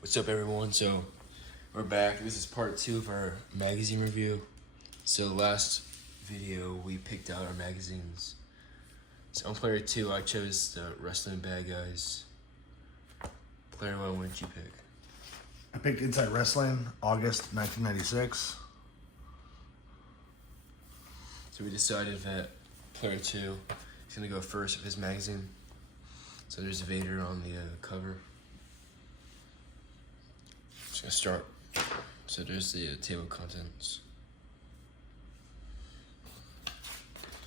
What's up, everyone? So, we're back. This is part 2 of our magazine review. So, last video we picked out our magazines. So, on Player 2, I chose the Wrestling Bad Guys. Player 1, what did you pick? I picked Inside Wrestling, August 1996. So, we decided that Player 2 is going to go first with his magazine. So, there's Vader on the cover. Just going to start. So, there's the table of contents.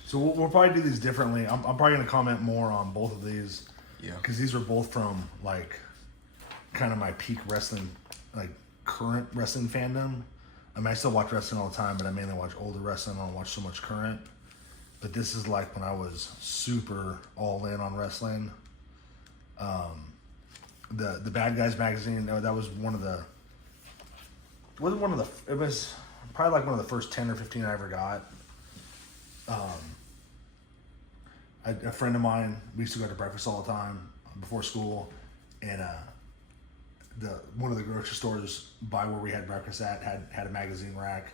So we'll probably do these differently. I'm probably going to comment more on both of these. Yeah. Because these are both from, like, kind of my peak wrestling, like, current wrestling fandom. I mean, I still watch wrestling all the time, but I mainly watch older wrestling. I don't watch so much current. But this is like when I was super all in on wrestling. The Bad Guys magazine, that was one of the... It was probably like one of the first 10 or 15 I ever got. A friend of mine, we used to go to breakfast all the time before school, and one of the grocery stores by where we had breakfast at had a magazine rack,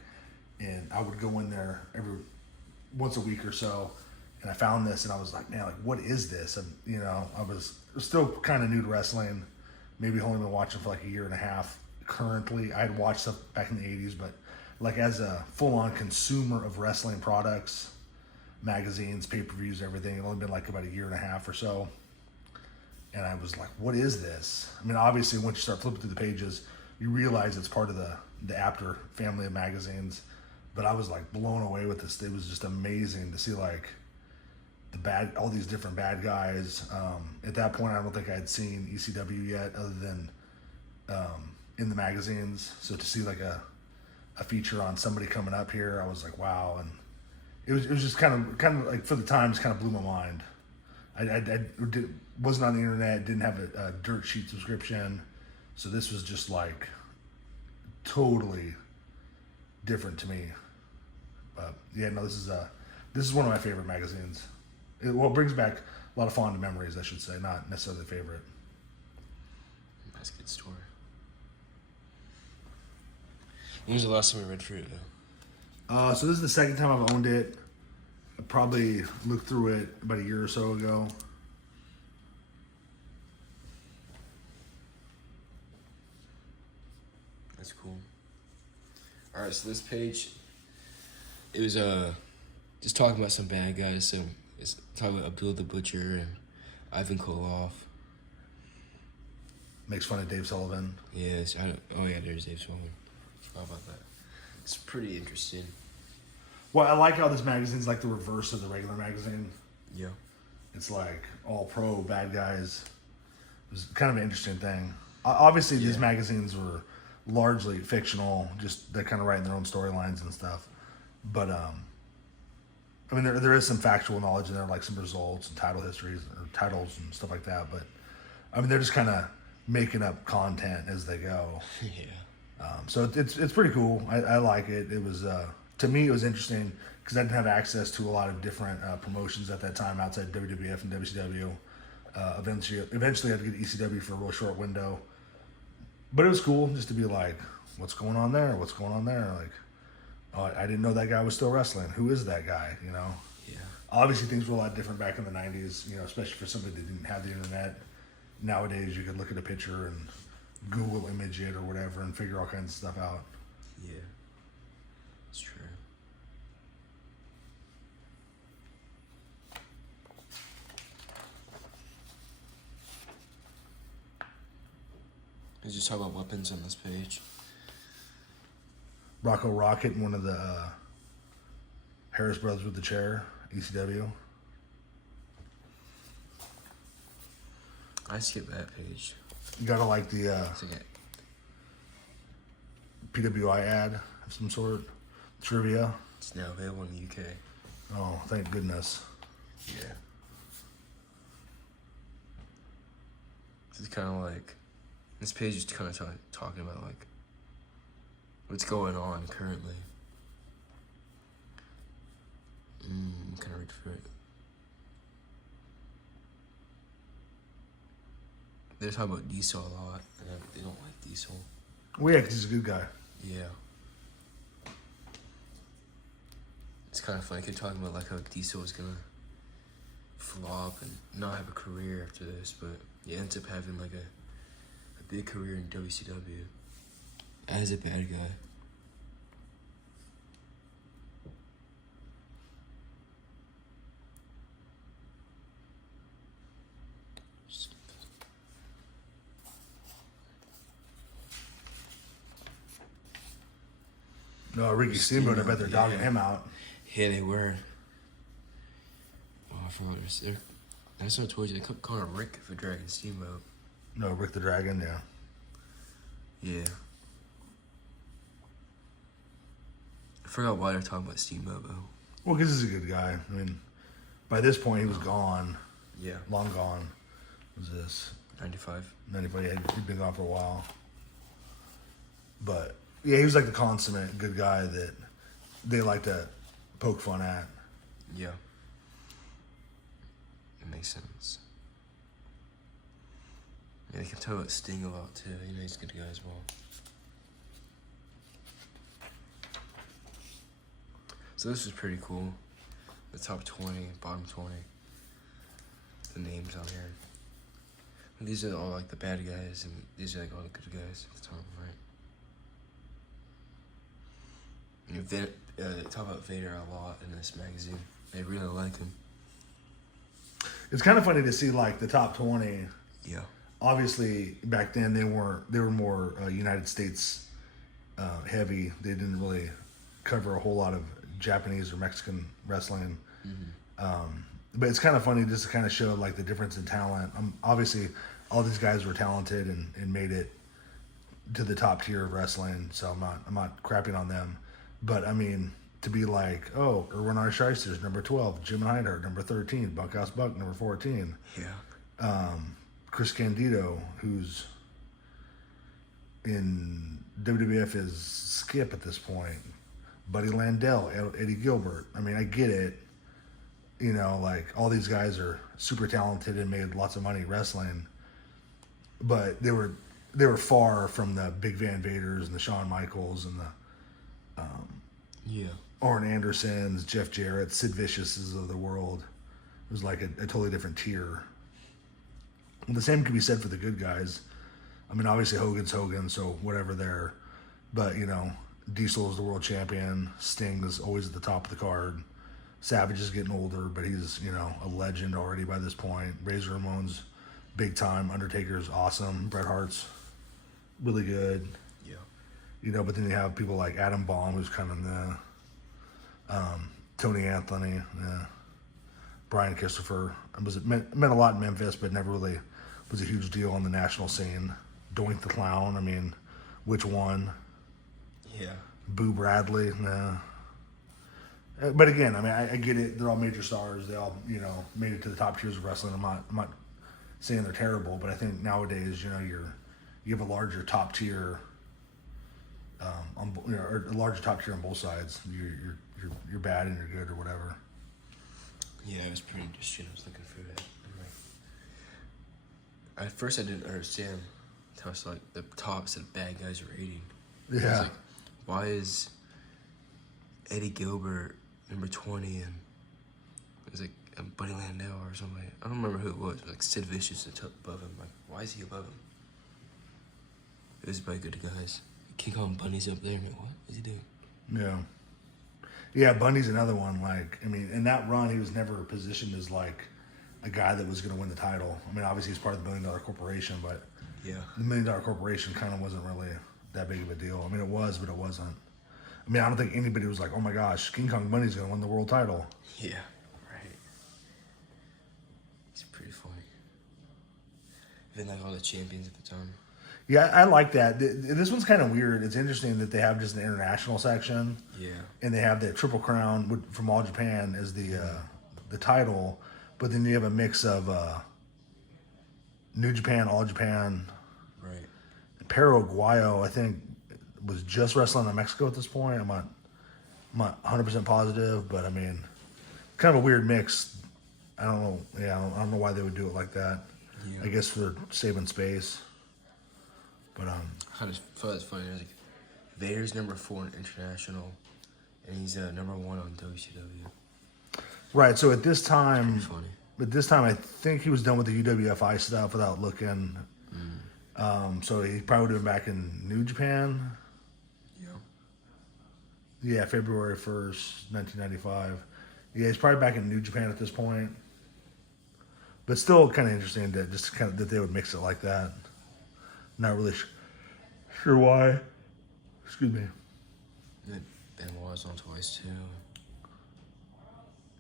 and I would go in there every once a week or so, and I found this, and I was like, man, like, what is this? And I was still kind of new to wrestling, maybe only been watching for like a year and a half. Currently, I had watched stuff back in the 80s, but like as a full-on consumer of wrestling products, magazines, pay-per-views, everything, it only been like about a year and a half or so. And I was like, what is this? I mean, obviously, once you start flipping through the pages, you realize it's part of the Apter family of magazines. But I was like blown away with this. It was just amazing to see like all these different bad guys. At that point, I don't think I had seen ECW yet, other than in the magazines. So to see like a feature on somebody coming up here, I was like, wow. And it was just kind of like, for the times, kind of blew my mind. I wasn't on the internet, didn't have a dirt sheet subscription, so this was just like totally different to me. But yeah, no, this is one of my favorite magazines. It brings back a lot of fond memories, I should say, not necessarily favorite. That's a good story. When was the last time we read through it, though? So this is the second time I've owned it. I probably looked through it about a year or so ago. That's cool. Alright, so this page, it was just talking about some bad guys. So it's talking about Abdul the Butcher and Ivan Koloff. Makes fun of Dave Sullivan. Yes, there's Dave Sullivan. How about that? It's pretty interesting. Well, I like how this magazine's like the reverse of the regular magazine. Yeah. It's like all pro bad guys. It was kind of an interesting thing. Obviously, these magazines were largely fictional, just they're kind of writing their own storylines and stuff. But I mean, there is some factual knowledge in there, like some results and title histories or titles and stuff like that. But I mean, they're just kind of making up content as they go. Yeah. So it's pretty cool. I like it. It was to me, it was interesting because I didn't have access to a lot of different promotions at that time outside WWF and WCW. Eventually, I had to get ECW for a real short window. But it was cool just to be like, what's going on there? What's going on there? Like, oh, I didn't know that guy was still wrestling. Who is that guy? Yeah. Obviously, things were a lot different back in the 90s, especially for somebody that didn't have the internet. Nowadays, you could look at a picture and Google image it or whatever and figure all kinds of stuff out. Yeah. It's true. Let's just talk about weapons on this page. Rocco Rocket and one of the Harris brothers with the chair, ECW. I skipped that page. You gotta like the So, yeah. PWI ad of some sort. Trivia. It's now available in the UK. Oh, thank goodness. Yeah. This is kind of like, this page is kind of talking about like what's going on currently. Kind of read through it. They talk about Diesel a lot, and they don't like Diesel. Diesel. Well, yeah, 'cause he's a good guy. Yeah. It's kind of funny. Keep talking about like how Diesel was gonna flop and not have a career after this, but he ends up having like a big career in WCW as a bad guy. No, Ricky Steamboat, I bet they're dogging Yeah. him out. Yeah, they were. Oh, I forgot. That's what I told you. They kept calling him Rick for Dragon Steamboat. No, Rick the Dragon, yeah. Yeah. I forgot why they're talking about Steamboat, though. Well, because he's a good guy. I mean, by this point, he was gone. Yeah. Long gone. Was this 95. 95? Yeah, he'd been gone for a while. But, yeah, he was like the consummate good guy that they like to poke fun at. Yeah. It makes sense. Yeah, they can talk about Sting a lot, too. You know, he's a good guy as well. So this is pretty cool. The top 20, bottom 20. The names on here. And these are all like the bad guys, and these are like all the good guys at the top, right? And they talk about Vader a lot in this magazine. They really like him. It's kind of funny to see, like, the top 20. Yeah. Obviously, back then, they were more United States heavy. They didn't really cover a whole lot of Japanese or Mexican wrestling. But it's kind of funny just to kind of show like the difference in talent. Obviously, all these guys were talented and made it to the top tier of wrestling. So I'm not crapping on them. But I mean, to be like, oh, Erwin R. Scheister's number 12, Jim Neidhart number 13, Bunkhouse Buck number 14, Yeah. Chris Candido, who's in WWF is Skip at this point, Buddy Landell, Eddie Gilbert. I mean, I get it. You know, like, all these guys are super talented and made lots of money wrestling, but they were far from the Big Van Vaders and the Shawn Michaels and the Yeah. Arn Andersons, Jeff Jarrett, Sid Vicious's of the world. It was like a totally different tier. And the same can be said for the good guys. I mean, obviously Hogan's Hogan, so whatever there. But, you know, Diesel is the world champion. Sting is always at the top of the card. Savage is getting older, but he's, you know, a legend already by this point. Razor Ramon's big time. Undertaker's awesome. Bret Hart's really good. Yeah. You know, but then you have people like Adam Baum, who's kind of the Tony Anthony, Brian Christopher. Meant a lot in Memphis, but never really was a huge deal on the national scene. Doink the Clown, I mean, which one? Yeah. Boo Bradley, nah. But again, I mean, I get it. They're all major stars. They all, you know, made it to the top tiers of wrestling. I'm not saying they're terrible, but I think nowadays, you know, you have a larger top tier, or a larger top tier on both sides. You're bad and you're good or whatever. Yeah, it was pretty interesting. I was looking through that. At first, I didn't understand how it's like the top said bad guys rating. I was Yeah. like, why is Eddie Gilbert number 20 and it was like Buddy Landell or something? I don't remember who it was. Like Sid Vicious above him. Like, why is he above him? It was by good guys. King Kong Bunny's up there. I'm like, what is he doing? Yeah. Yeah, Bundy's another one. Like, I mean, in that run, he was never positioned as like a guy that was going to win the title. I mean, obviously he's part of the $1 Million Corporation, but Yeah. the $1 Million Corporation kind of wasn't really that big of a deal. I mean, it was, but it wasn't. I mean, I don't think anybody was like, oh my gosh, King Kong Bundy's going to win the world title. Yeah, right. It's pretty funny. Even like all the champions at the time. Yeah, I like that. This one's kind of weird. It's interesting that they have just an international section. Yeah. And they have the Triple Crown from All Japan as the title, but then you have a mix of New Japan, All Japan. Right. Perro Aguayo, I think, was just wrestling in Mexico at this point. I'm not 100% positive, but I mean, kind of a weird mix. I don't know. Yeah, I don't know why they would do it like that. Yeah. I guess for saving space. But kind of thought it's funny. Like, Vader's number 4 in international, and he's number 1 on WCW. Right. So at this time, Funny. I think he was done with the UWFI stuff without looking. So he probably would have been back in New Japan. Yeah. Yeah, February 1st, 1995. Yeah, he's probably back in New Japan at this point. But still kind of interesting that just kind of that they would mix it like that. Not really sure why. Excuse me. Benoit was on twice too.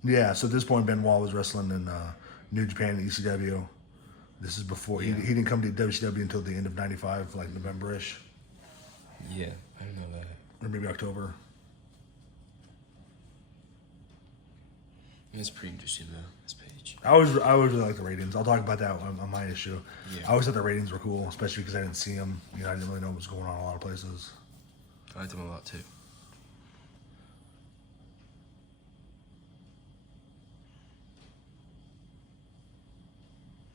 Yeah, so at this point, Benoit was wrestling in New Japan, ECW. This is before he didn't come to WCW until the end of '95, like November-ish, Yeah, I didn't know that. or maybe October. It's pretty interesting though. This page. I always really like the ratings. I'll talk about that on my issue. Yeah. I always thought the ratings were cool, especially because I didn't see them. You know, I didn't really know what was going on in a lot of places. I liked them a lot too.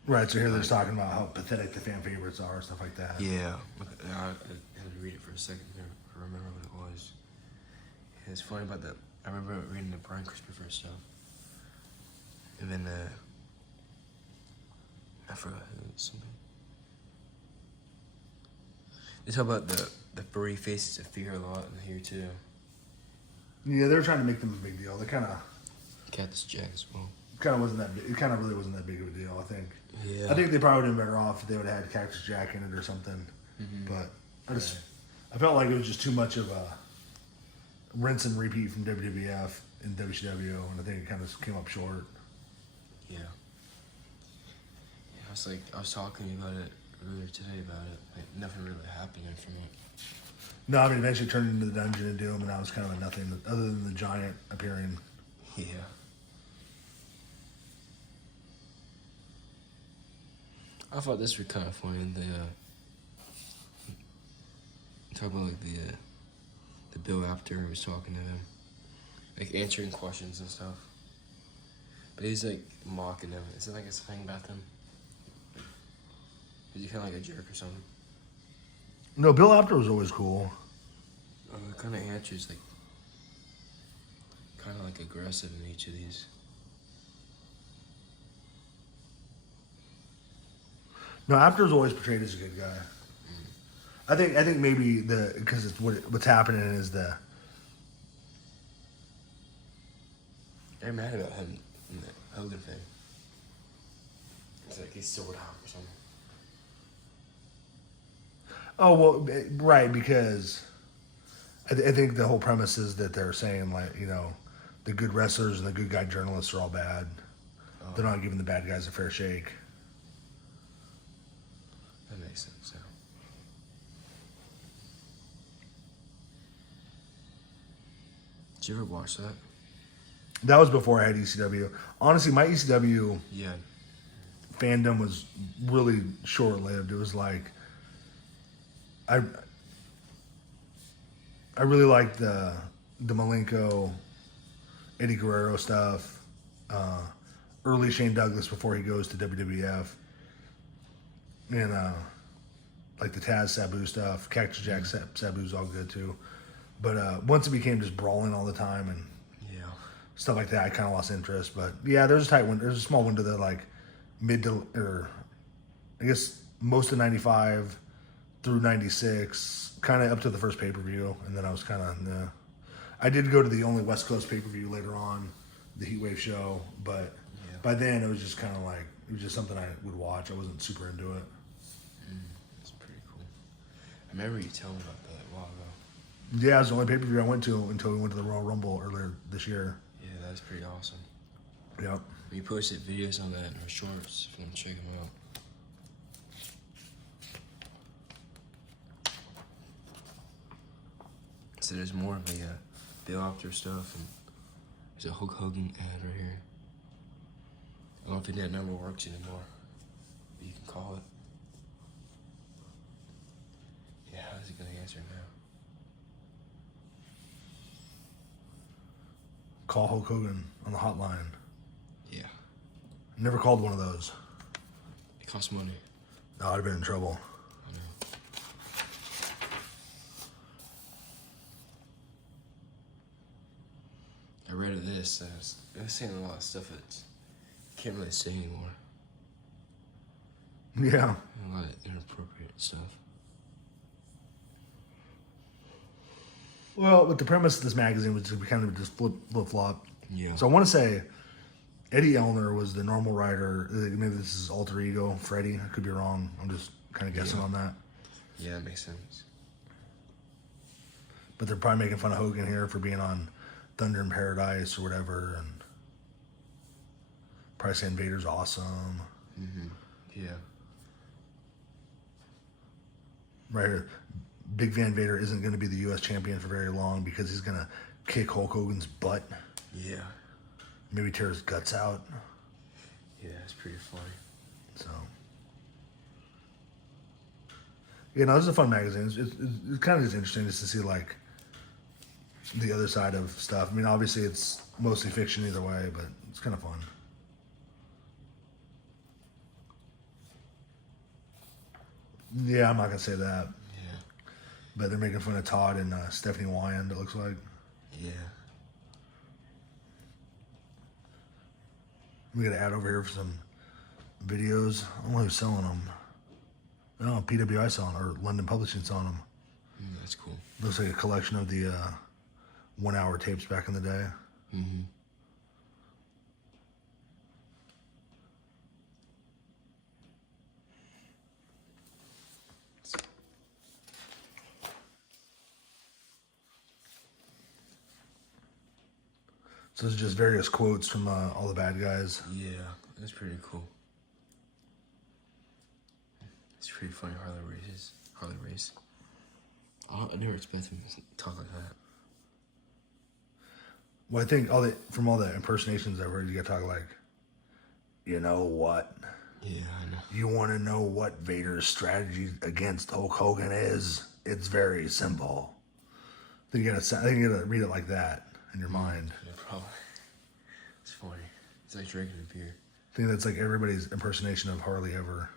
Right, so here they're just talking about how pathetic the fan favorites are, stuff like that. Yeah, I had to read it for a second to remember what it was. Yeah, it's funny about that. I remember reading the Brian Christopher stuff, and then I forgot it was something. They talk about the furry faces of fear a lot in here too. Yeah, they were trying to make them a big deal. They kind of Cactus Jack as well. wasn't that big. It kind of really wasn't that big of a deal, I think. Yeah. I think they probably would have been better off if they would have had Cactus Jack in it or something. But I felt like it was just too much of a rinse and repeat from WWF and WCW, and I think it kind of came up short. Yeah. I was talking about it earlier today about it. Like, nothing really happened from it. No, I mean, eventually turned into the Dungeon of Doom, and that was kind of a nothing other than the Giant appearing. Yeah. I thought this was kind of funny. Talk about like the Bill Apter was talking to him, like answering questions and stuff. But he's like mocking him. Is it like a thing about them? Is he kind of like a jerk or something? No, Bill Apter was always cool. Kind of answers like kind of like aggressive in each of these. No, Apter was always portrayed as a good guy. I think maybe because it's what's happening is They're mad about him in the Hogan thing. It's like he's sold out or something. Oh well, right, because I think the whole premise is that they're saying like the good wrestlers and the good guy journalists are all bad. Oh. They're not giving the bad guys a fair shake. That makes sense. Yeah. Did you ever watch that? That was before I had ECW. Honestly, my ECW Yeah. fandom was really short-lived. It was like I really liked the Malenko, Eddie Guerrero stuff, early Shane Douglas before he goes to WWF, and like the Taz Sabu stuff. Cactus Jack Sabu's all good too, but once it became just brawling all the time and Yeah. stuff like that, I kind of lost interest. But yeah, there's a tight window. There's a small window that like mid to, or I guess most of '95 through '96, kind of up to the first pay-per-view, and then I was kind of nah. I did go to the only West Coast pay-per-view later on, the Heatwave show, but by then it was just kind of like it was just something I would watch. I wasn't super into it. It's pretty cool. I remember you telling me about that a while ago. Yeah, it was the only pay-per-view I went to until we went to the Royal Rumble earlier this year. Yeah, that's pretty awesome. Yep. We posted videos on that in our shorts if you want to check them out. So there's more of the Bill Apter stuff, and there's a Hulk Hogan ad right here. I don't think that number works anymore, but you can call it. Yeah, how's he gonna answer now? Call Hulk Hogan on the hotline. Yeah, Never called one of those. it costs money. No, I'd have been in trouble. I know. just it was saying a lot of stuff that you can't really say anymore. Yeah. A lot of inappropriate stuff. Well, with the premise of this magazine was to kind of just flip flop. Yeah. So I want to say Eddie Elner was the normal writer. Maybe this is alter ego Freddie. I could be wrong. I'm just kind of guessing on that. Yeah, that makes sense. But they're probably making fun of Hogan here for being on Thunder in Paradise or whatever, and probably saying Vader's awesome. Yeah. Right here, Big Van Vader isn't going to be the U.S. champion for very long because he's going to kick Hulk Hogan's butt. Yeah. Maybe tear his guts out. Yeah, it's pretty funny. So, you know, this is a fun magazine. It's kind of just interesting just to see, like, the other side of stuff. I mean, obviously it's mostly fiction either way, but it's kind of fun. Yeah, I'm not going to say that. Yeah. But they're making fun of Todd and Stephanie Wyand, it looks like. Yeah. We got an ad over here for some videos. I don't know who's selling them. Oh, PWI selling, or London Publishing selling them. That's cool. Looks like a collection of the 1 hour tapes back in the day. So this is just various quotes from all the bad guys. Yeah, that's pretty cool. It's pretty funny Harley race. I never expected him to talk like that. Well, I think from all the impersonations I've heard, you got to talk like, you know what? Yeah, I know. You want to know what Vader's strategy against Hulk Hogan is? It's very simple. I think you gotta read it like that in your mind. Yeah, probably. It's funny. It's like drinking a beer. I think that's like everybody's impersonation of Harley ever.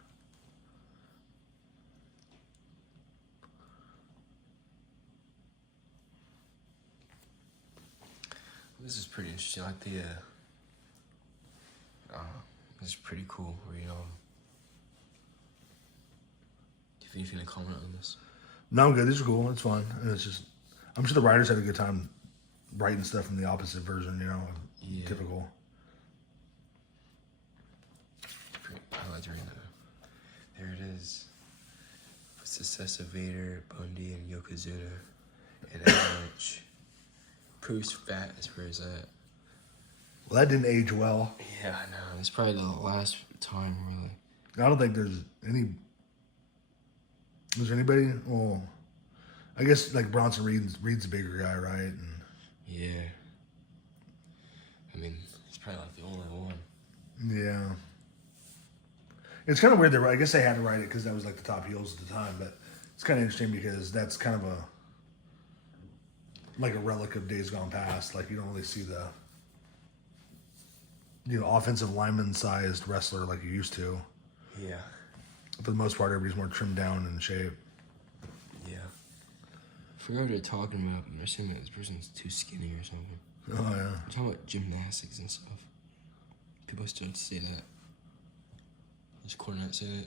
This is pretty interesting. I like the, this is pretty cool. Where, do you have anything to comment on this? No, I'm good. These are cool. It's fun. And it's just, I'm sure the writers had a good time writing stuff from the opposite version, you know, Yeah. typical. I like to read that. There it is. For success of Vader, Bundy, and Yokozuna, and Avalanche. Proof's fat is where it's at. Well, that didn't age well. Yeah, I know. It's probably the last time, really. I don't think there's any. Is there anybody? Well, I guess like Bronson Reed's a bigger guy, right? And Yeah. I mean, it's probably like the only one. yeah. It's kind of weird. I guess they had to write it because that was like the top heels at the time. But it's kind of interesting because that's kind of a relic of days gone past. Like you don't really see the offensive lineman-sized wrestler like you used to. Yeah. For the most part, everybody's more trimmed down and in shape. Yeah. I forgot what they're talking about, but they're saying that this person's too skinny or something. Oh yeah. They're talking about gymnastics and stuff. People still say that. Does Cornette say that?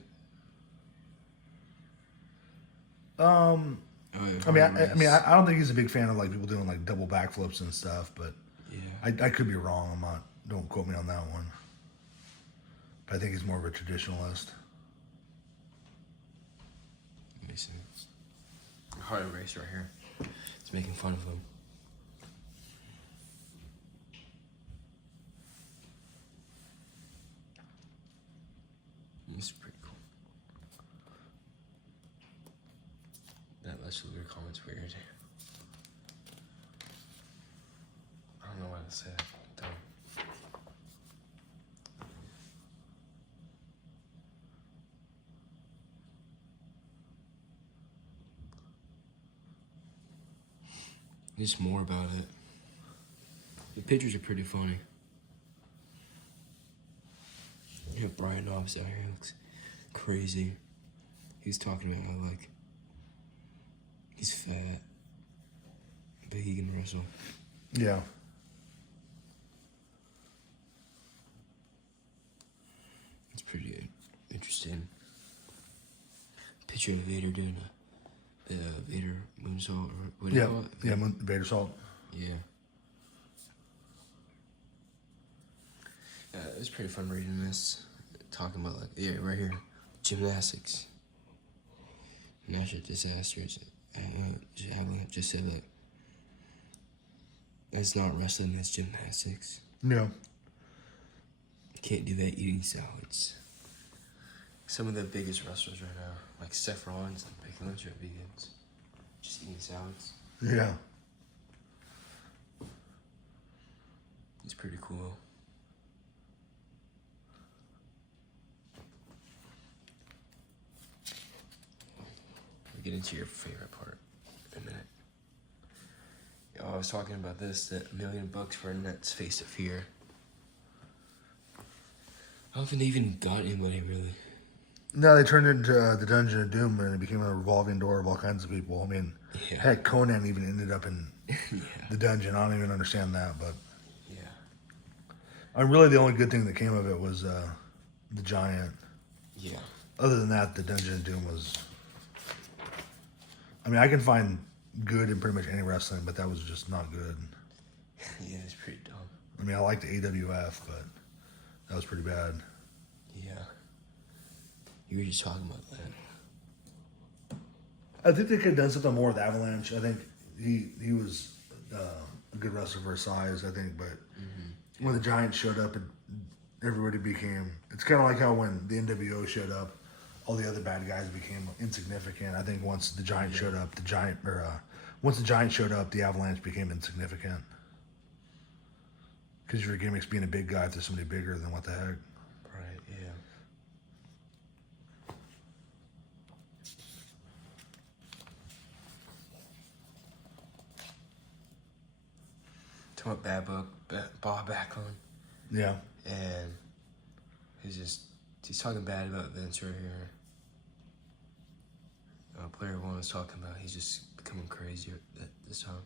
I don't think he's a big fan of like people doing like double backflips and stuff, but Yeah. I could be wrong. Don't quote me on that one. But I think he's more of a traditionalist. Makes sense. Harley Race right here. It's making fun of him. This is pretty cool. That last weird comment's weird. I don't know what to say. Dumb. Just more about it. The pictures are pretty funny. You have Brian Knobs out here, looks crazy. He's talking about how, like, he's fat, but he can wrestle. Yeah. pretty interesting. Picture of Vader doing a Vader moonsault, or what do you Yeah, call it? yeah, Vader Salt. Yeah. It was pretty fun reading this, talking about right here, gymnastics, natural disasters. Avalanche just said that that's not wrestling, that's gymnastics. Yeah. Can't do that eating salads. Some of the biggest wrestlers right now, like Seth Rollins and Becky Lynch, are vegans, just eating salads. Yeah. It's pretty cool. We'll get into your favorite part in a minute. I was talking about this, that $1 million for a Nets Face of Fear. I don't think they even got anybody, really. No, they turned into the Dungeon of Doom, and it became a revolving door of all kinds of people. I mean, Yeah. heck, Conan even ended up in Yeah. the dungeon. I don't even understand that, but Yeah. really the only good thing that came of it was the Giant. Yeah. Other than that, the Dungeon of Doom was. I mean, I can find good in pretty much any wrestling, but that was just not good. Yeah, it's pretty dumb. I mean, I liked AWF, but that was pretty bad. Yeah. You were just talking about that. I think they could have done something more with Avalanche. I think he was a good wrestler for his size, I think, but when the Giants showed up, everybody became. It's kind of like how when the NWO showed up, all the other bad guys became insignificant. I think once the Giant showed up, once the Giant showed up, the Avalanche became insignificant. Because your gimmick's being a big guy, if there's somebody bigger, then what the heck? Right, yeah. Talking about Bad Book, Bob Backlund, Yeah. and he's talking bad about Vince right here. Player one was talking about he's just becoming crazy at this time.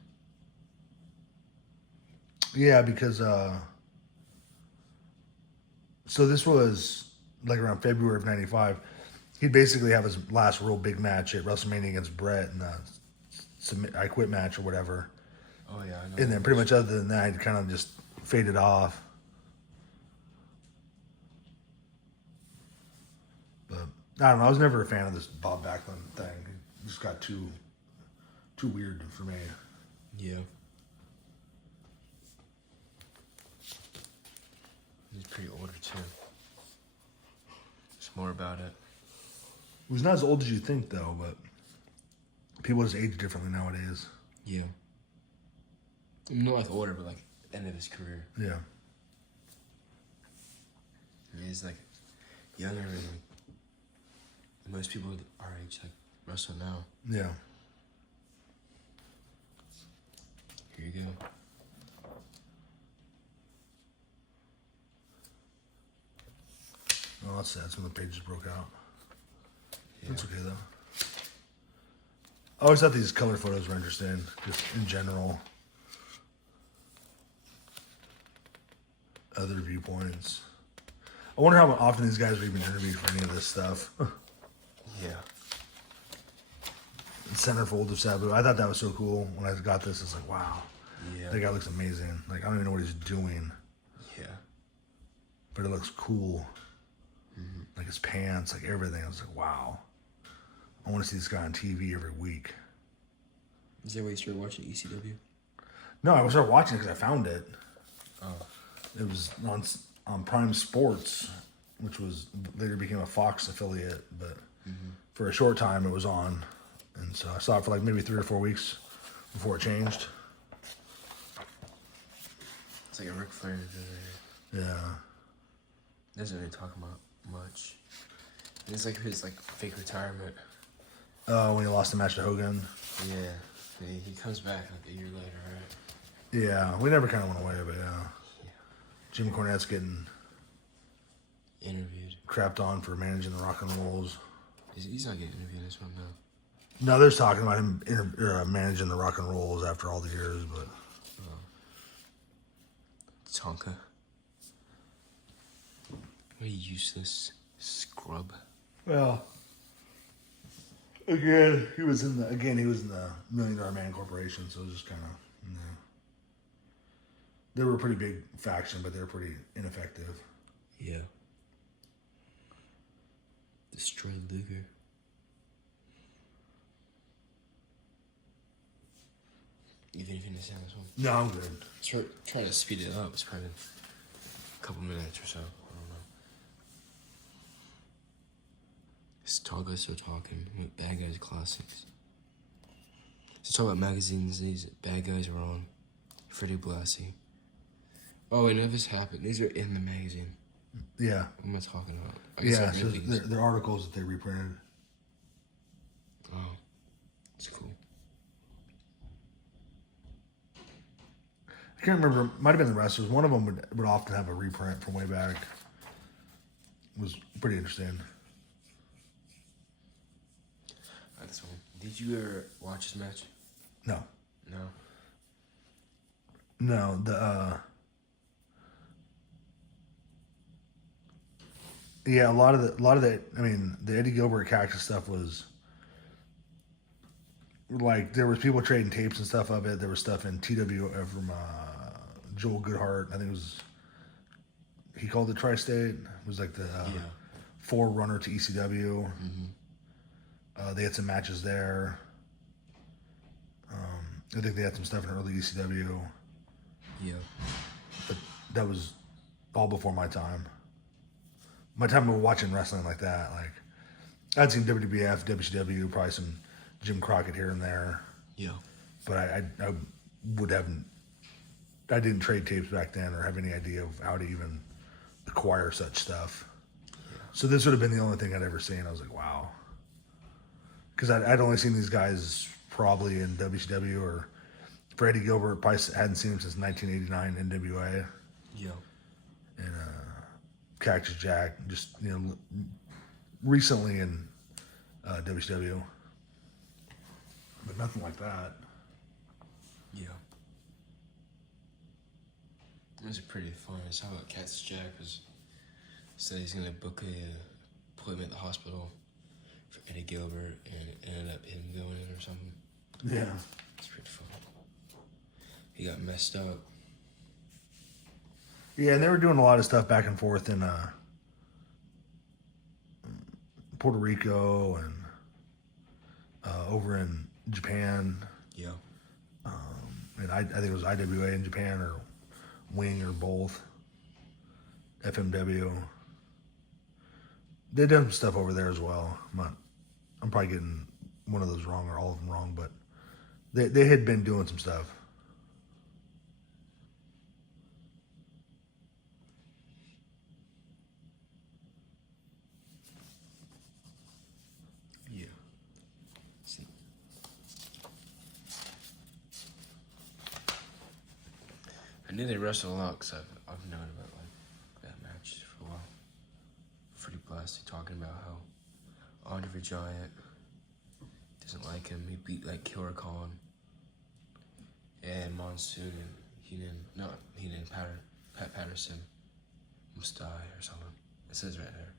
Yeah, because so this was like around February of '95. He'd basically have his last real big match at WrestleMania against Brett in the I Quit match or whatever. Oh yeah, I know. And then pretty much other than that, he kind of just faded off. But I don't know. I was never a fan of this Bob Backlund thing. It just got too weird for me. Yeah. He's pretty older too. There's more about it. He's not as old as you think, though. But people just age differently nowadays. Yeah. I mean, not like older, but like end of his career. Yeah. I mean, he's like younger than most people our age, like wrestle now. Yeah. Here you go. Oh, that's sad. Some of the pages broke out. Yeah. That's okay, though. I always thought these color photos were interesting, just in general. Other viewpoints. I wonder how often these guys are even interviewed for any of this stuff. Yeah. Centerfold of Sabu. I thought that was so cool. When I got this, it's like, wow. Yeah. That guy looks amazing. Like, I don't even know what he's doing, Yeah. but it looks cool. Like his pants, like everything. I was like, wow. I want to see this guy on TV every week. Is that why you started watching ECW? No, I started watching it because I found it. Oh. It was on Prime Sports, which was later became a Fox affiliate, but for a short time it was on, and so I saw it for like maybe 3 or 4 weeks before it changed. It's like a Ric Flair video. Yeah, Doesn't really talk about much. And it's like his like fake retirement. when he lost the match to Hogan. Yeah. He comes back like a year later, right? Yeah, we never kind of went away, but yeah. Jim Cornette's getting Interviewed. crapped on for managing the Rock and Rolls. He's not getting interviewed in this one, though. No, there's talking about him managing the Rock and Rolls after all the years, but Tonka. What a useless Scrub. Well, again, he was in the $1 Million Man Corporation, so it was just kind of, you know, they were a pretty big faction, but they were pretty ineffective. Yeah. Destroy Luger. You think you can sound this one? No, I'm good. Trying to speed it up. It's probably a couple minutes or so. I don't know. Stargo still talking with Bad Guys Classics. Let's talk about magazines these bad guys were on. Freddie Blassie. Oh, and if this happened, these are in the magazine. Yeah. What am I talking about? Yeah, so they're articles that they reprinted. Oh, it's cool. I can't remember. It might have been the wrestlers. One of them would often have a reprint from way back. It was pretty interesting. This one. Did you ever watch this match? No. No. No. Yeah, a lot of the. I mean, the Eddie Gilbert Cactus stuff was like there was people trading tapes and stuff of it. There was stuff in TW from Joel Goodhart. I think it was. He called it Tri-State. It was like the forerunner to ECW. Mm-hmm. They had some matches there. I think they had some stuff in early ECW. Yeah. But that was all before my time. My time of watching wrestling like that, like I'd seen WWF, WCW, probably some Jim Crockett here and there. Yeah. But I didn't trade tapes back then or have any idea of how to even acquire such stuff. Yeah. So this would have been the only thing I'd ever seen. I was like, wow. Because I'd only seen these guys probably in WCW or Freddie Gilbert, probably hadn't seen him since 1989 NWA. Yeah. And Cactus Jack, just, recently in WCW. But nothing like that. Yeah. It was pretty fun. I saw what Cactus Jack said he's going to book a appointment at the hospital for Eddie Gilbert, and it ended up him going in or something. Yeah. It's pretty fun. He got messed up. Yeah, and they were doing a lot of stuff back and forth in Puerto Rico and over in Japan. Yeah. And I think it was IWA in Japan or Wing or both. FMW. They did some stuff over there as well. I'm probably getting one of those wrong or all of them wrong, but they had been doing some stuff. Yeah. See. I knew they wrestled a lot because I've known about that match for a while. Freddie Blassie talking about how Andre the Giant doesn't like him. He beat Killer Khan and Monsoon and Pat Patterson must die or something. It says right there.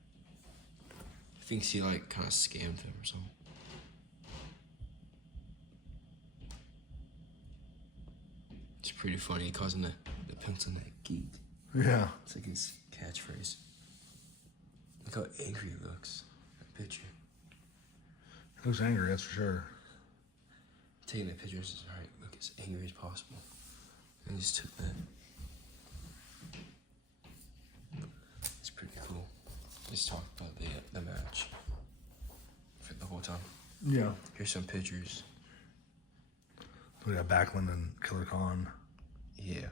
He thinks he kind of scammed him or something. It's pretty funny. He calls him the pimps on that geek. Yeah. It's like his catchphrase. Look how angry he looks. That picture. He looks angry, that's for sure. Taking the pictures is alright. Look as angry as possible. And he just took that. It's pretty cool. Just talk about the match for the whole time. Yeah. Here's some pictures. We got Backlund and Killer Khan. Yeah.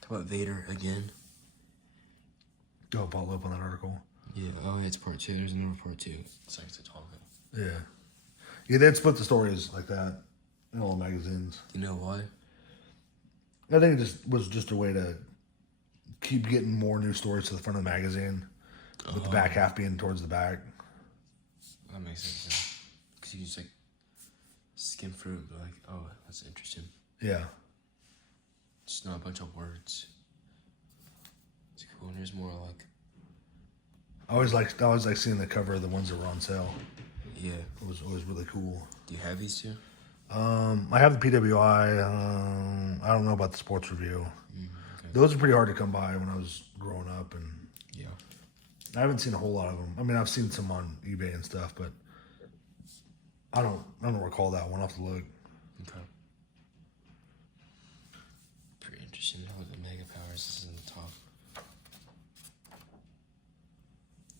Talk about Vader again. Oh, follow up on that article. Yeah, it's part 2. There's another part 2. It's like to talk. Yeah. Yeah, they'd split the stories like that in all the magazines. You know why? I think it was just a way to keep getting more new stories to the front of the magazine. with the back half being towards the back. That makes sense. Because you just like skim through it, but like, oh, that's interesting. Yeah. Just not a bunch of words. It's cool. And there's more like, I always like seeing the cover of the ones that were on sale. yeah. It was always really cool. Do you have these two? I have the PWI. I don't know about the sports review. Okay. Those are pretty hard to come by when I was growing up, and Yeah. I haven't seen a whole lot of them. I mean, I've seen some on eBay and stuff, but I don't recall that one. I'll have to look. Okay. Pretty interesting. How the Mega Powers is in the top.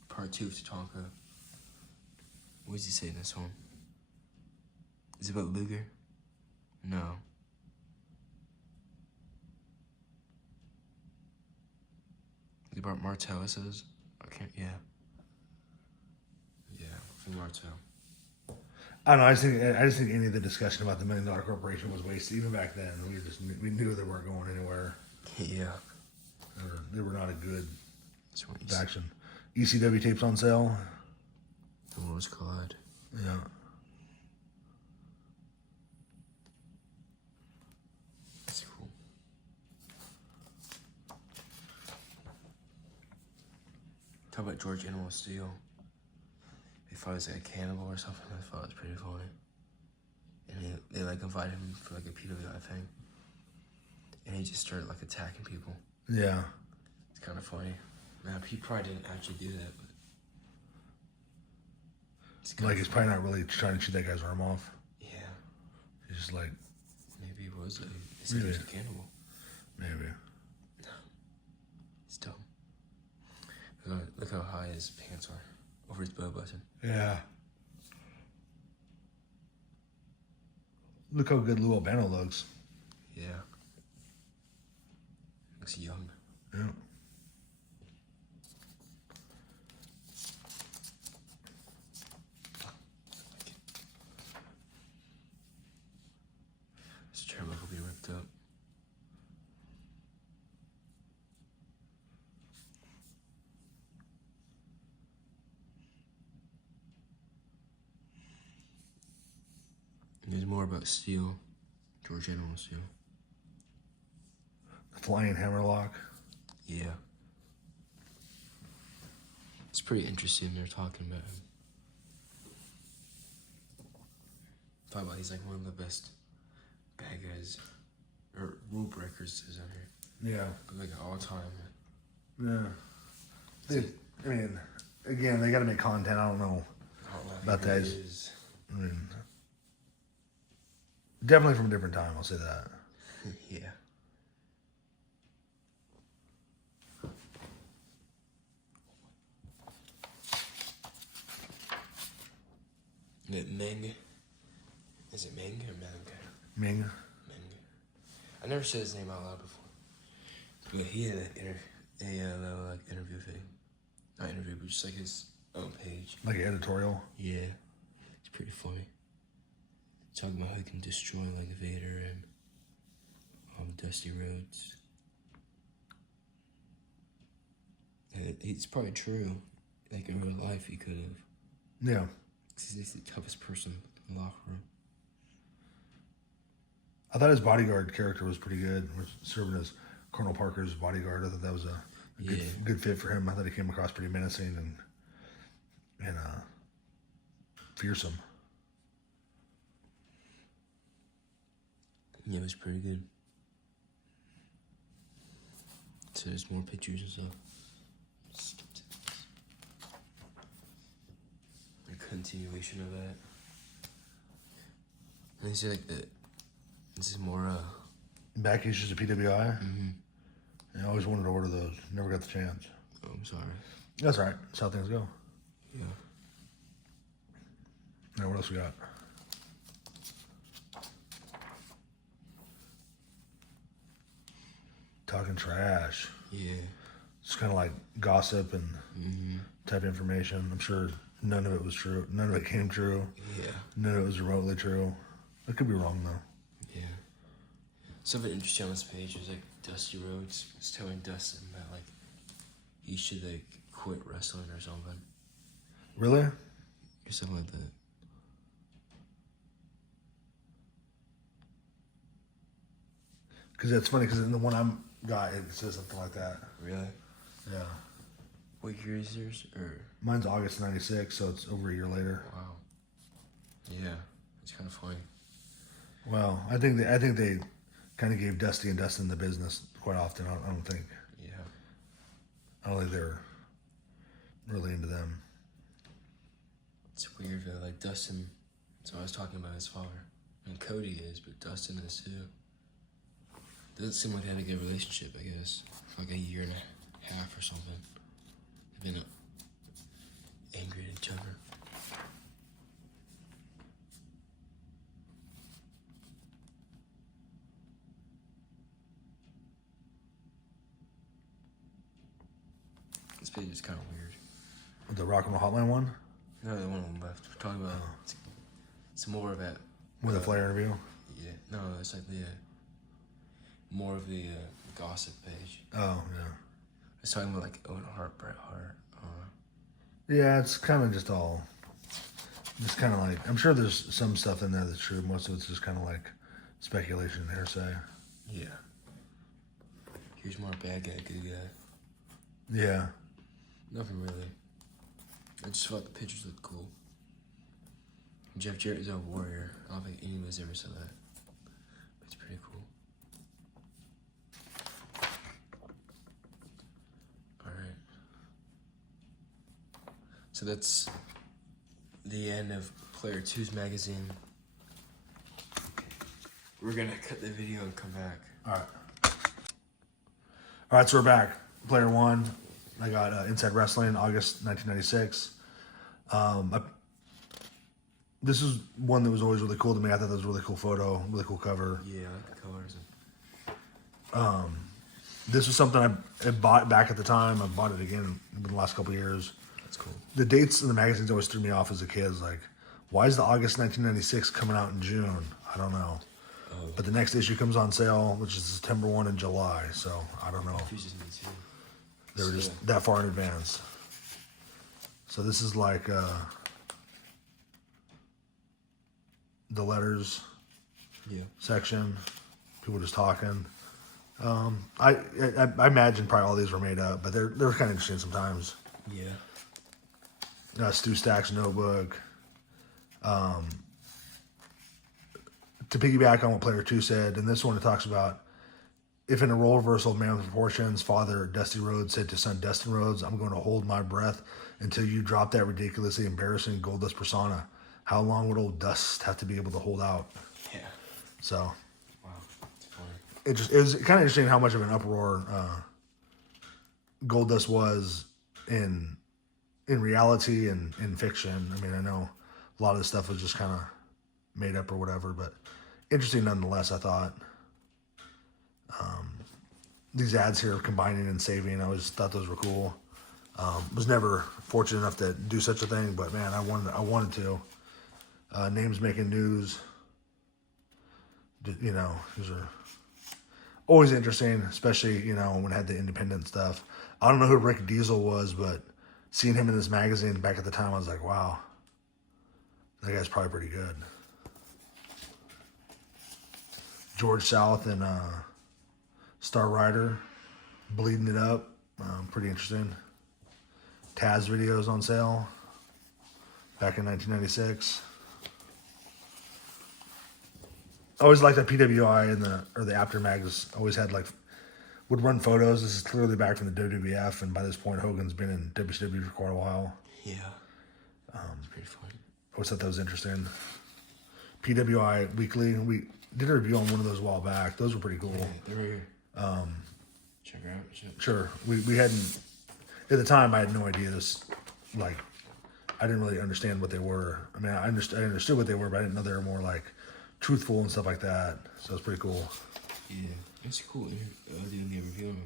Part 2 of Tatanka. What does he say in this one? Is it about Luger? No. Is it about Martel, it says? Okay, yeah. Yeah, from Martel. I don't know. I just think any of the discussion about the $1 Million Corporation was wasted. Even back then, we knew they weren't going anywhere. Yeah. They were not a good That's what faction. ECW tapes on sale. The Worlds Collide. Yeah. That's cool. Talk about George Animal Steel. They thought he was like a cannibal or something. I thought it was pretty funny. And they like invited him for like a PWI thing. And he just started like attacking people. Yeah. It's kind of funny. Now, he probably didn't actually do that, but it's kinda Like he's funny. probably not really trying to shoot that guy's arm off. Yeah, He's just like, maybe he was. They said he was a Really? cannibal. maybe. It's dumb. Look how high his pants are over his belly button. Yeah. Look how good Lou Albano looks. Yeah. Looks young. Yeah. This turnbuckle will be ripped up. There's more about Steel. George Animal Steel. The Flying Hammerlock. Yeah. It's pretty interesting they're talking about him. Thought about he's like one of the best bad guys or rule breakers is on here. Yeah. But like all time. Yeah. I mean, again, they got to make content. I don't know. About that is- I mean, definitely from a different time. I'll say that. Yeah. Meng. Is it Meng or Meng? Ming. Meng. I never said his name out loud before. But he had a little like interview thing. Not interview, but just like his own page. Like an editorial. Yeah. It's pretty funny. Talking about how he can destroy like Vader and Dusty Rhodes. And it's probably true. Like in real life, he could have. Yeah. He's the toughest person in the locker room. I thought his bodyguard character was pretty good. Was serving as Colonel Parker's bodyguard. I thought that was a good fit for him. I thought he came across pretty menacing and fearsome. Yeah, it was pretty good. So there's more pictures and stuff. A continuation of that. And these are like this is more Back issues of PWI. I always wanted to order those. Never got the chance. oh, I'm sorry. That's all right. That's how things go. Yeah. Now, what else we got? Talking trash. Yeah. It's kind of like gossip and type information. I'm sure none of it was true. None of it came true. Yeah. None of it was remotely true. I could be wrong, though. Yeah. Something interesting on this page is like Dusty Rhodes was telling Dustin that like he should like quit wrestling or something. Really? Or something like that. Because that's funny. Because in the one I'm got, it says something like that. Really? Yeah. What year is yours? Or Mine's August '96, so it's over a year later. wow. Yeah, it's kind of funny. Well, I think they kind of gave Dusty and Dustin the business quite often. I don't think they're really into them. It's weird though. Like Dustin, so I was talking about his father, and Cody is, but Dustin is too. Doesn't seem like they had a good relationship. I guess for like a year and a half or something. They've been angry at each other. This page is kind of weird. The Rock and Roll Hotline one? No, the one on the left. We're talking about it's more of that. With the Flair interview? Yeah, no, it's like the more of the gossip page. Oh, yeah. I was talking about like Owen Hart, Bret Hart. Yeah, it's kind of just all, just kind of like, I'm sure there's some stuff in there that's true. Most of it's just kind of like speculation and hearsay. Yeah. Here's more bad guy, good guy. Yeah. Nothing really. I just thought the pictures looked cool. Jeff Jarrett is a warrior. I don't think anybody's ever said that. But it's pretty cool. Alright. So that's the end of Player 2's magazine. We're gonna cut the video and come back. All right, so we're back. Player 1. I got Inside Wrestling, August 1996. This is one that was always really cool to me. I thought that was a really cool photo, really cool cover. Yeah, I like the colors. This was something I bought back at the time. I bought it again in the last couple of years. That's cool. The dates in the magazines always threw me off as a kid. It's like, why is the August 1996 coming out in June? I don't know. Oh. But the next issue comes on sale, which is September 1 in July. So I don't know. Confuses me too. They were just that far in advance. So this is like the letters section. People just talking. I imagine probably all these were made up, but they're kind of interesting sometimes. Yeah. Stu Stack's notebook. To piggyback on what Player 2 said, in this one it talks about, if in a role reversal of Mammoth Proportions, father Dusty Rhodes said to son Dustin Rhodes, I'm going to hold my breath until you drop that ridiculously embarrassing Goldust persona. How long would old Dust have to be able to hold out? Yeah. So, Wow. It's funny. it was kind of interesting how much of an uproar Goldust was in reality and in fiction. I mean, I know a lot of this stuff was just kind of made up or whatever, but interesting nonetheless, I thought. These ads here combining and saving, I always thought those were cool. Was never fortunate enough to do such a thing, but man, I wanted to. Names making news. You know, these are always interesting, especially, you know, when it had the independent stuff. I don't know who Rick Diesel was, but seeing him in this magazine back at the time, I was like, wow, that guy's probably pretty good. George South and Star Rider, bleeding it up. Pretty interesting. Taz videos on sale back in 1996. I always liked that PWI and the After Mags always had would run photos. This is clearly back from the WWF, and by this point Hogan's been in WCW for quite a while. Yeah. It's pretty funny. I always thought that was interesting. PWI Weekly, we did a review on one of those a while back. Those were pretty cool. Yeah, they were here. Check her out. Sure. We hadn't, at the time, I had no idea this, I didn't really understand what they were. I mean, I understood what they were, but I didn't know they were more, truthful and stuff like that. So it's pretty cool. Yeah, it's cool. Doing the review on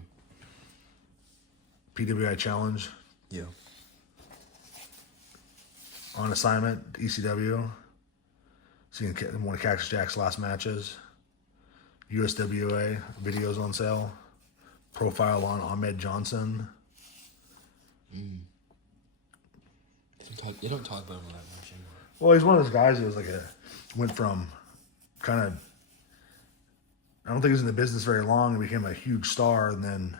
them. PWI Challenge. Yeah. On Assignment, ECW. Seeing one of Cactus Jack's last matches. USWA, videos on sale. Profile on Ahmed Johnson. They don't talk about him that much anymore. Well, he's one of those guys that was went from kind of, I don't think he was in the business very long and became a huge star and then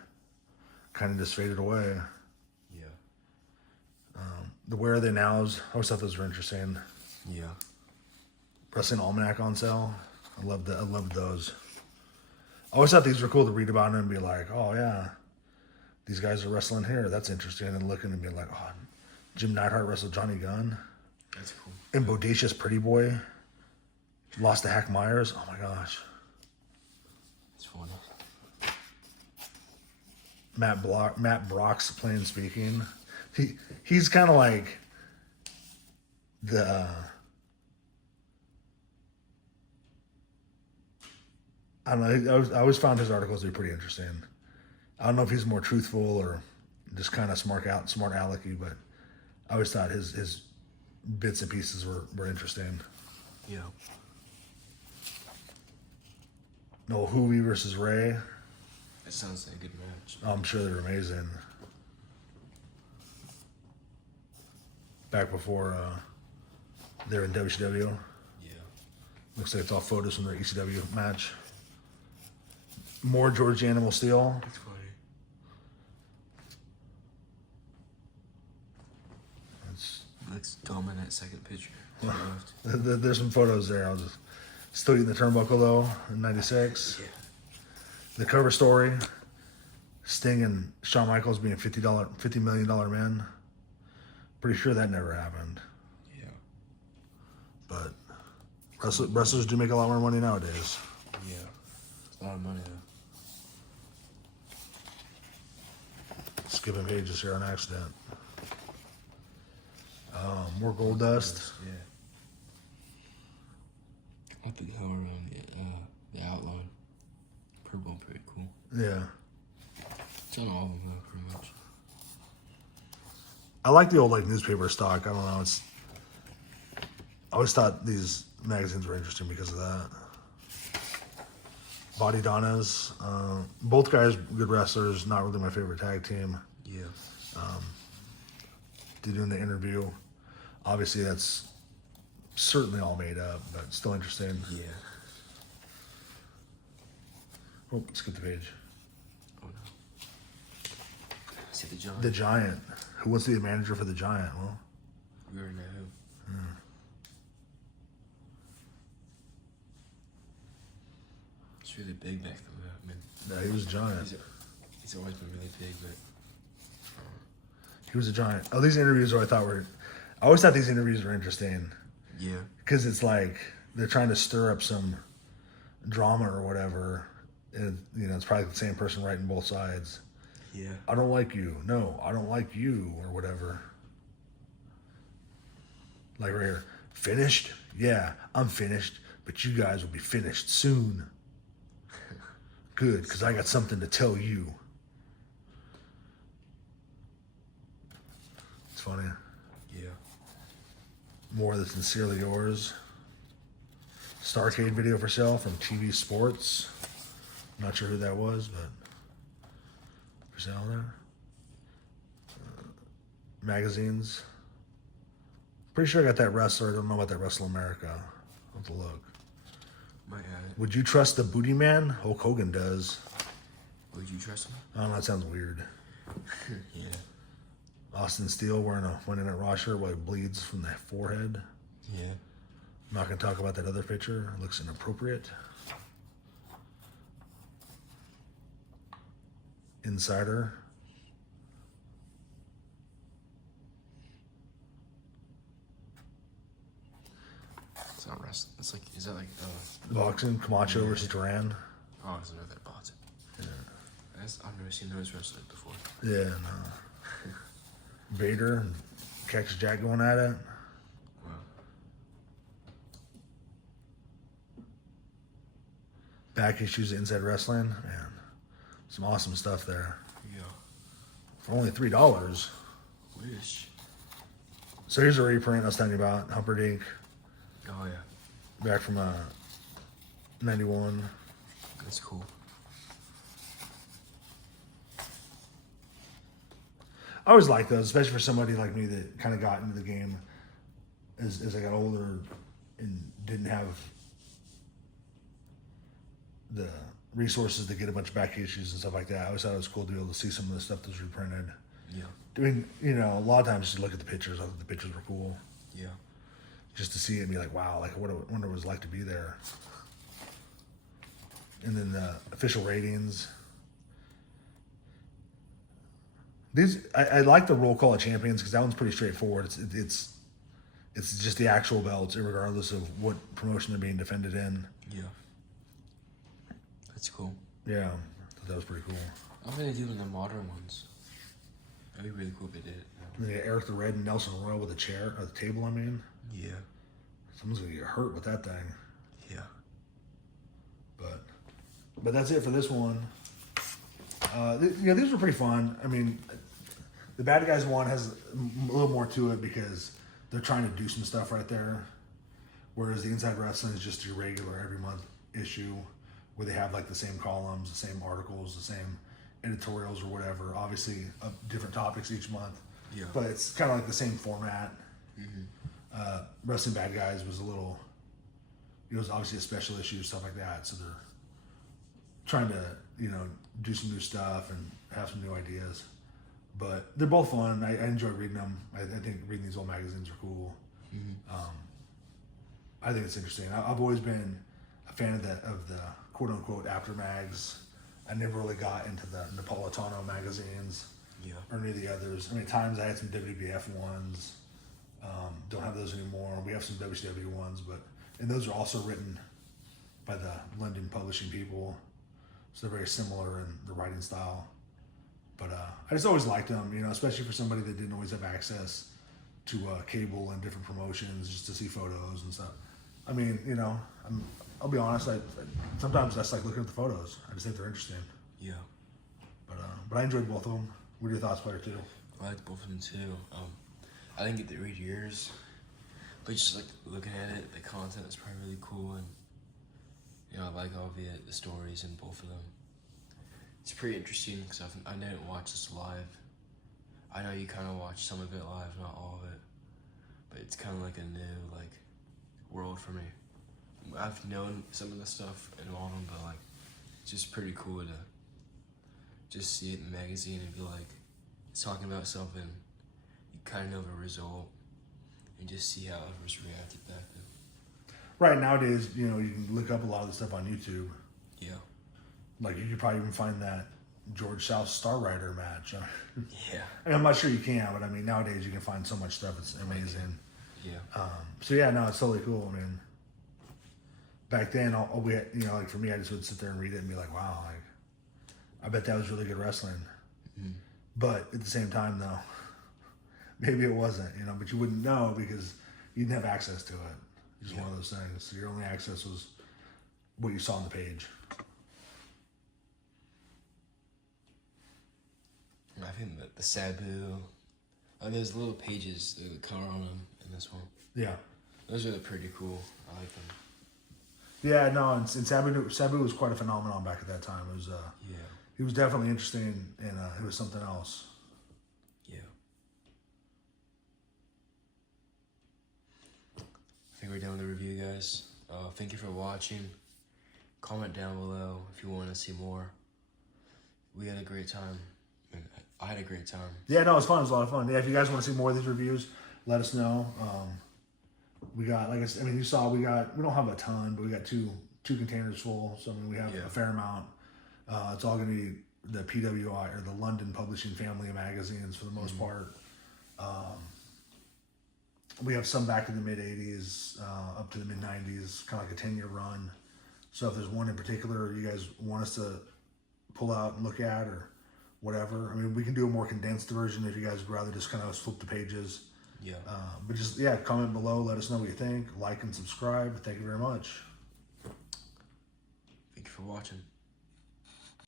kind of just faded away. Yeah. The Where Are They Nows, I always thought those were interesting. Yeah. Wrestling Almanac on sale. I loved those. I always thought these were cool to read about and be like, oh yeah, these guys are wrestling here. That's interesting. And looking and be like, oh, Jim Neidhart wrestled Johnny Gunn. That's cool. And Bodacious Pretty Boy lost to Hack Myers. Oh my gosh. It's fun. Matt Brock's playing speaking. He's kind of like the I don't know. I always found his articles to be pretty interesting. I don't know if he's more truthful or just kind of smart alecky, but I always thought his bits and pieces were interesting. Yeah. No, Hoovy versus Ray. That sounds like a good match. I'm sure they're amazing. Back before they're in WCW. Yeah. Looks like it's all photos from their ECW match. More George the Animal Steel. That's funny. Looks dumb in that second picture. to the left. There's some photos there. I'll just still eating the turnbuckle though in '96. Yeah. The cover story: Sting and Shawn Michaels being $50 million men. Pretty sure that never happened. Yeah. But wrestlers do make a lot more money nowadays. Yeah. It's a lot of money though. Skipping pages here on accident. More Gold Dust. Yeah. I like the color on the outline. Purple, pretty cool. Yeah. It's on all of them though, pretty much. I like the old newspaper stock. I don't know. I always thought these magazines were interesting because of that. Body Donnas. Both guys good wrestlers. Not really my favorite tag team. Yeah. Doing the interview. Obviously, that's certainly all made up, but still interesting. Yeah. Oh, skip the page. Oh no. See the Giant? The Giant. Who wants to be a manager for the Giant? Well, We already know who. It's really big back then. I mean, yeah, he was a Giant. he's always been really big, but He was a Giant. Oh, these interviews I always thought these interviews were interesting yeah. because it's like they're trying to stir up some drama or whatever. And, it's probably the same person writing both sides. Yeah. I don't like you. No, I don't like you or whatever. Like right here. Finished? Yeah, I'm finished, but you guys will be finished soon. Good, because I got something to tell you. It's funny. Yeah. More of the Sincerely Yours. Starcade video for sale from TV Sports. Not sure who that was, but for sale there. Magazines. Pretty sure I got that wrestler. I don't know about that Wrestle America. I'll have to look. Might have it. Would you trust the Booty Man? Hulk Hogan does. Would you trust him? I don't know, that sounds weird. Yeah. Austin Steele wearing a Monday Night Raw shirt while he bleeds from the forehead. Yeah. I'm not going to talk about that other picture. It looks inappropriate. Insider. It's not wrestling. It's like, is that like, Boxing. Camacho versus Duran. oh, it's another boxing. Yeah. I've never seen those wrestlers before. Yeah, no. Vader and Cactus Jack going at it. Wow. Back issues of Inside Wrestling. Man, some awesome stuff there. Yeah. For only $3. Wish. So here's a reprint I was telling you about. Humperdinck. Oh, yeah. Back from 91. That's cool. I always like those, especially for somebody like me that kind of got into the game as I got older and didn't have the resources to get a bunch of back issues and stuff like that. I always thought it was cool to be able to see some of the stuff that was reprinted. Yeah. Doing, you know, a lot of times just look at the pictures. I thought the pictures were cool. Yeah. Just to see it and be like, wow, like I wonder what it was like to be there. And then the official ratings. I like the roll call of champions because that one's pretty straightforward. It's just the actual belts, regardless of what promotion they're being defended in. Yeah. That's cool. Yeah, that was pretty cool. I'm gonna do in the modern ones. That'd be really cool if they did it. And then you got Eric the Red and Nelson Royal with a chair or the table. I mean, Yeah. someone's gonna get hurt with that thing. Yeah. But that's it for this one. These were pretty fun. I mean, the Bad Guys one has a little more to it because they're trying to do some stuff right there, whereas the Inside Wrestling is just your regular every month issue where they have like the same columns, the same articles, the same editorials or whatever. Obviously, different topics each month. Yeah. But it's kind of like the same format. Wrestling Bad Guys was a little. It was obviously a special issue, stuff like that. So they're trying to, do some new stuff and have some new ideas. But they're both fun. I enjoy reading them. I think reading these old magazines are cool. I think it's interesting. I've always been a fan of the quote unquote after mags. I never really got into the Napolitano magazines or any of the others. I mean, at times I had some WBF ones. Don't have those anymore. We have some WCW ones, and those are also written by the London publishing people. So they're very similar in the writing style. But I just always liked them, especially for somebody that didn't always have access to cable and different promotions, just to see photos and stuff. I mean, I'll be honest. Sometimes I just like looking at the photos. I just think they're interesting. Yeah. But I enjoyed both of them. What are your thoughts, Player Two? I liked both of them too. I didn't get to read yours, but just like looking at it, the content is probably really cool, and I like all the stories in both of them. It's pretty interesting because I didn't watch this live. I know you kind of watch some of it live, not all of it, but it's kind of like a new world for me. I've known some of the stuff in all of them, but it's just pretty cool to just see it in the magazine and be like, it's talking about something, you kind of know the result, and just see how others reacted back then. Right, nowadays, you can look up a lot of the stuff on YouTube. Yeah. Like, you could probably even find that George South Star Rider match. Yeah. I mean, I'm not sure you can, but I mean, nowadays you can find so much stuff. It's amazing. Yeah. So yeah, no, it's totally cool. I mean, back then, for me, I just would sit there and read it and be like, wow, I bet that was really good wrestling. Mm-hmm. But at the same time, though, maybe it wasn't, but you wouldn't know because you didn't have access to it. It's just one of those things. So your only access was what you saw on the page. I think the Sabu, there's little pages, the color on them in this one. Yeah. Those are pretty cool. I like them. Yeah, no, and Sabu was quite a phenomenon back at that time. It was, he was definitely interesting, and it was something else. Yeah. I think we're done with the review, guys. Thank you for watching. Comment down below if you want to see more. We had a great time. I had a great time. Yeah, no, it was fun. It was a lot of fun. Yeah, if you guys want to see more of these reviews, let us know. We got, like I said, you saw, we don't have a ton, but we got two containers full. So, we have a fair amount. It's all going to be the PWI, or the London Publishing family of magazines for the most part. We have some back in the mid-'80s, up to the mid-'90s, kind of like a 10-year run. So if there's one in particular you guys want us to pull out and look at or whatever, we can do a more condensed version if you guys would rather just kind of flip the pages. Yeah. But just, comment below, let us know what you think, like and subscribe. Thank you very much. Thank you for watching.